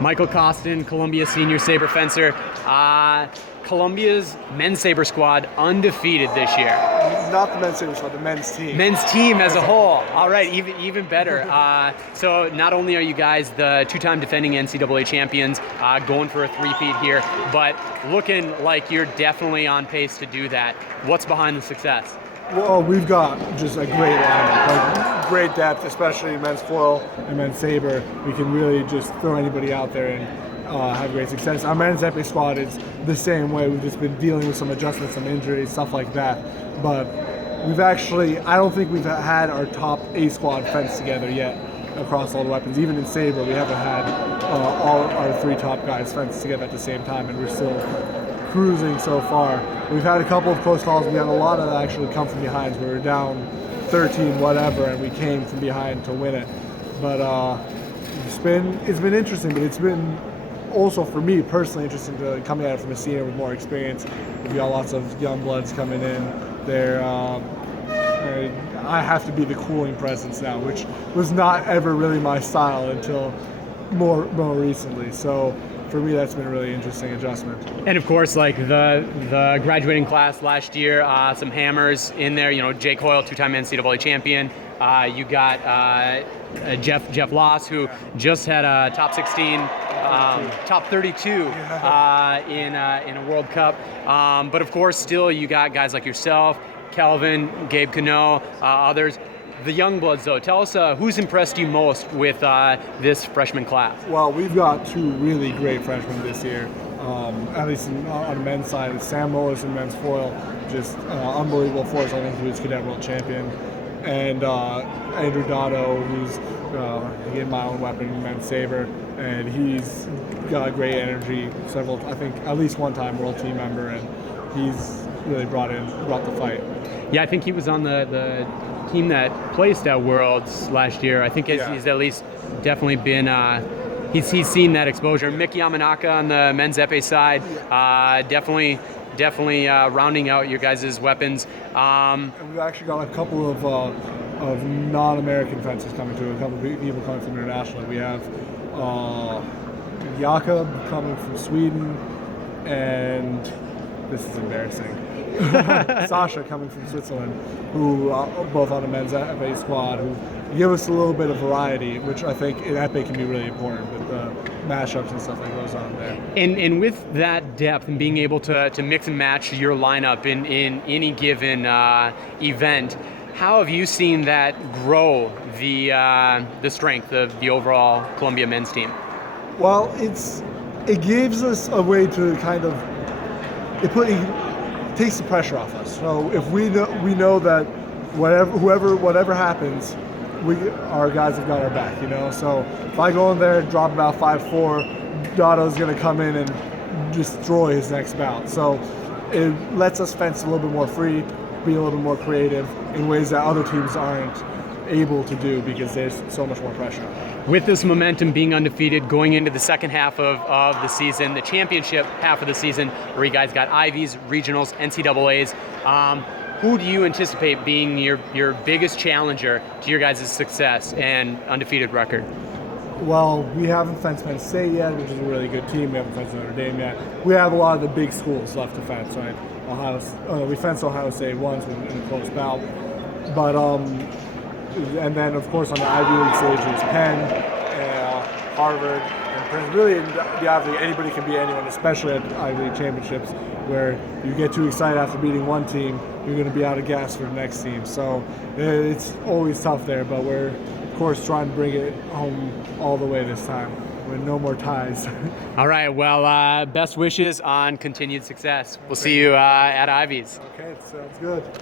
Michael Costin, Columbia senior saber fencer. Columbia's men's saber squad undefeated this year. Not the men's saber squad, the men's team. Men's team as a whole. All right, even better. So not only are you guys the two-time defending NCAA champions, going for a three-peat here, but looking like you're definitely on pace to do that. What's behind the success? Well, we've got just a great lineup, like great depth, especially in men's foil and men's saber. We can really just throw anybody out there and have great success. Our men's epic squad is the same way. We've just been dealing with some adjustments, some injuries, stuff like that. But I don't think we've had our top A squad fenced together yet across all the weapons. Even in saber, we haven't had all our three top guys fenced together at the same time, and we're still cruising so far. We've had a couple of close calls. We had a lot of that actually come from behind. We were down 13 whatever, and we came from behind to win it. But it's been interesting, but it's been also for me personally interesting to coming at it from a senior with more experience. We've got lots of young bloods coming in. I have to be the cooling presence now, which was not ever really my style until more recently. So for me, that's been a really interesting adjustment. And of course, like the graduating class last year, some hammers in there. You know, Jake Hoyle, two-time NCAA champion. You got Jeff Loss, who just had a top 16, top 32 in a World Cup. But of course, still you got guys like yourself, Kelvin, Gabe Cano, others. The young bloods, though, tell us who's impressed you most with this freshman class? Well, we've got two really great freshmen this year, at least on the men's side. Sam Mullis in men's foil, just unbelievable force. I think he was cadet world champion. And Andrew Dotto, who's in my own weapon, men's saber, and he's got great energy. I think at least one time world team member, and he's really brought the fight. Yeah, I think he was on the team that placed at Worlds last year. I think he's at least definitely been, he's seen that exposure. Mickey Yamanaka on the men's epee side, definitely rounding out your guys' weapons. And we've actually got a couple of non-American fencers coming too, a couple of people coming from internationally. We have Jakob coming from Sweden, and this is embarrassing. Sasha coming from Switzerland, who both on the men's epee squad, who give us a little bit of variety, which I think in epee can be really important with the mashups and stuff that goes on there. And with that depth and being able to mix and match your lineup in any given event, how have you seen that grow the strength of the overall Columbia men's team? Well, it gives us a way to kind of it takes the pressure off us. So if we know that whatever happens, our guys have got our back, you know. So if I go in there and drop about 5-4, Dotto's going to come in and destroy his next bout. So it lets us fence a little bit more free, be a little bit more creative in ways that other teams aren't able to do because there's so much more pressure. With this momentum being undefeated going into the second half of the season, the championship half of the season, where you guys got Ivies, regionals, NCAAs, who do you anticipate being your biggest challenger to your guys' success and undefeated record? Well, we haven't fenced Penn State yet, which is a really good team. We haven't fenced Notre Dame yet. We have a lot of the big schools left to fence, right? We fenced Ohio State once in a close bout. But, and then, of course, on the Ivy League stage, there's Penn, Harvard, and Princeton. Really, in the Ivy League, anybody can beat anyone, especially at Ivy League championships, where you get too excited after beating one team, you're going to be out of gas for the next team. So it's always tough there, but we're, of course, trying to bring it home all the way this time with no more ties. All right, well, best wishes on continued success. We'll see you at Ivies. Okay, sounds good.